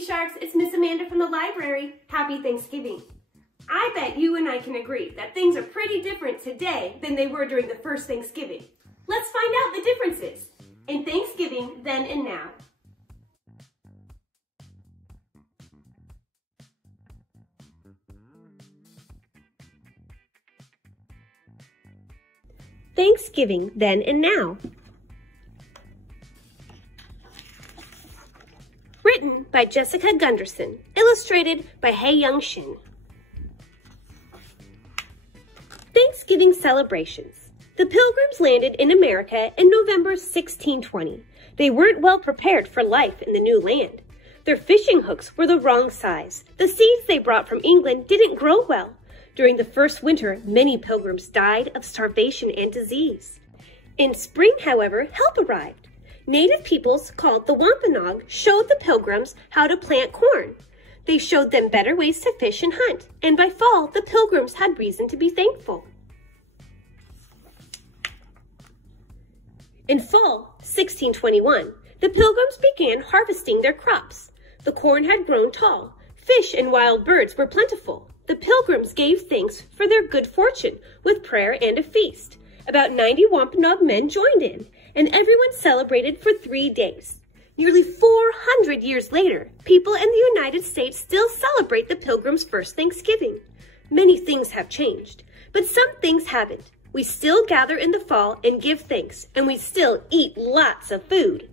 Sharks, it's Miss Amanda from the library. Happy Thanksgiving. I bet you and I can agree that things are pretty different today than they were during the first Thanksgiving. Let's find out the differences in Thanksgiving then and now. Thanksgiving then and now. Written by Jessica Gunderson, illustrated by Young Shin. Thanksgiving celebrations. The Pilgrims landed in America in November 1620. They weren't well prepared for life in the new land. Their fishing hooks were the wrong size. The seeds they brought from England didn't grow well. During the first winter, many pilgrims died of starvation and disease. In spring, however, help arrived. Native peoples called the Wampanoag showed the pilgrims how to plant corn. They showed them better ways to fish and hunt, and by fall, the pilgrims had reason to be thankful. In fall 1621, the pilgrims began harvesting their crops. The corn had grown tall. Fish and wild birds were plentiful. The pilgrims gave thanks for their good fortune with prayer and a feast. About 90 Wampanoag men joined in, and everyone celebrated for 3 days. Nearly 400 years later, people in the United States still celebrate the Pilgrims' first Thanksgiving. Many things have changed, but some things haven't. We still gather in the fall and give thanks, and we still eat lots of food.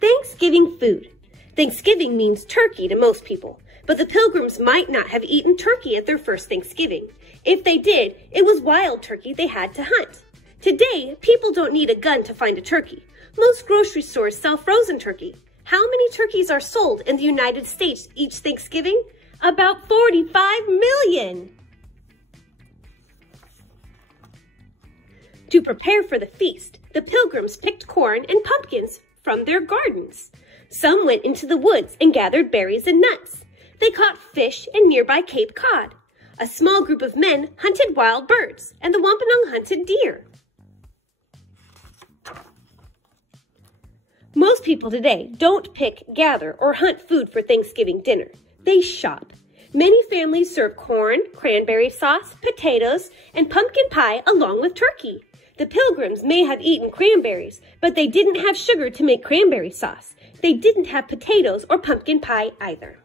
Thanksgiving food. Thanksgiving means turkey to most people, but the Pilgrims might not have eaten turkey at their first Thanksgiving. If they did, it was wild turkey they had to hunt. Today, people don't need a gun to find a turkey. Most grocery stores sell frozen turkey. How many turkeys are sold in the United States each Thanksgiving? About 45 million! To prepare for the feast, the Pilgrims picked corn and pumpkins from their gardens. Some went into the woods and gathered berries and nuts. They caught fish in nearby Cape Cod. A small group of men hunted wild birds, and the Wampanoag hunted deer. Most people today don't pick, gather, or hunt food for Thanksgiving dinner. They shop. Many families serve corn, cranberry sauce, potatoes, and pumpkin pie along with turkey. The Pilgrims may have eaten cranberries, but they didn't have sugar to make cranberry sauce. They didn't have potatoes or pumpkin pie either.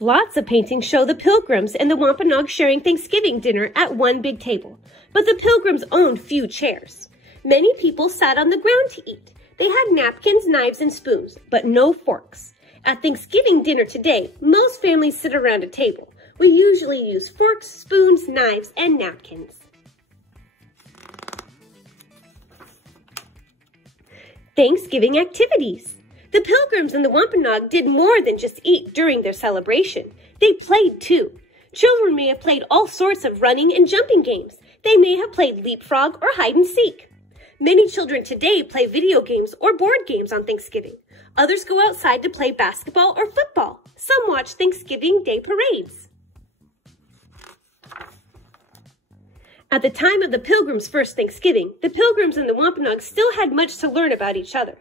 Lots of paintings show the Pilgrims and the Wampanoag sharing Thanksgiving dinner at one big table, but the Pilgrims owned few chairs. Many people sat on the ground to eat. They had napkins, knives, and spoons, but no forks. At Thanksgiving dinner today, most families sit around a table. We usually use forks, spoons, knives, and napkins. Thanksgiving activities. The Pilgrims and the Wampanoag did more than just eat during their celebration. They played too. Children may have played all sorts of running and jumping games. They may have played leapfrog or hide and seek. Many children today play video games or board games on Thanksgiving. Others go outside to play basketball or football. Some watch Thanksgiving Day parades. At the time of the Pilgrims' first Thanksgiving, the Pilgrims and the Wampanoag still had much to learn about each other.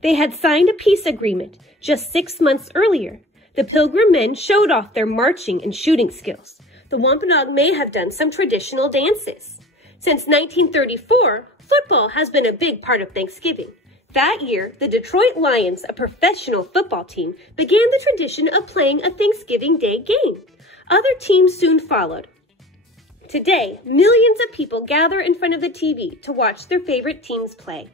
They had signed a peace agreement just 6 months earlier. The Pilgrim men showed off their marching and shooting skills. The Wampanoag may have done some traditional dances. Since 1934, football has been a big part of Thanksgiving. That year, the Detroit Lions, a professional football team, began the tradition of playing a Thanksgiving Day game. Other teams soon followed. Today, millions of people gather in front of the TV to watch their favorite teams play.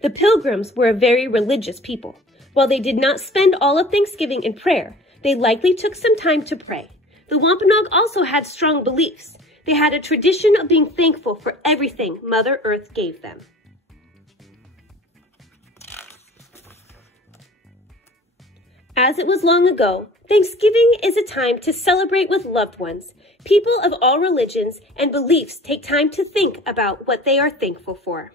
The Pilgrims were a very religious people. While they did not spend all of Thanksgiving in prayer, they likely took some time to pray. The Wampanoag also had strong beliefs. They had a tradition of being thankful for everything Mother Earth gave them. As it was long ago, Thanksgiving is a time to celebrate with loved ones. People of all religions and beliefs take time to think about what they are thankful for.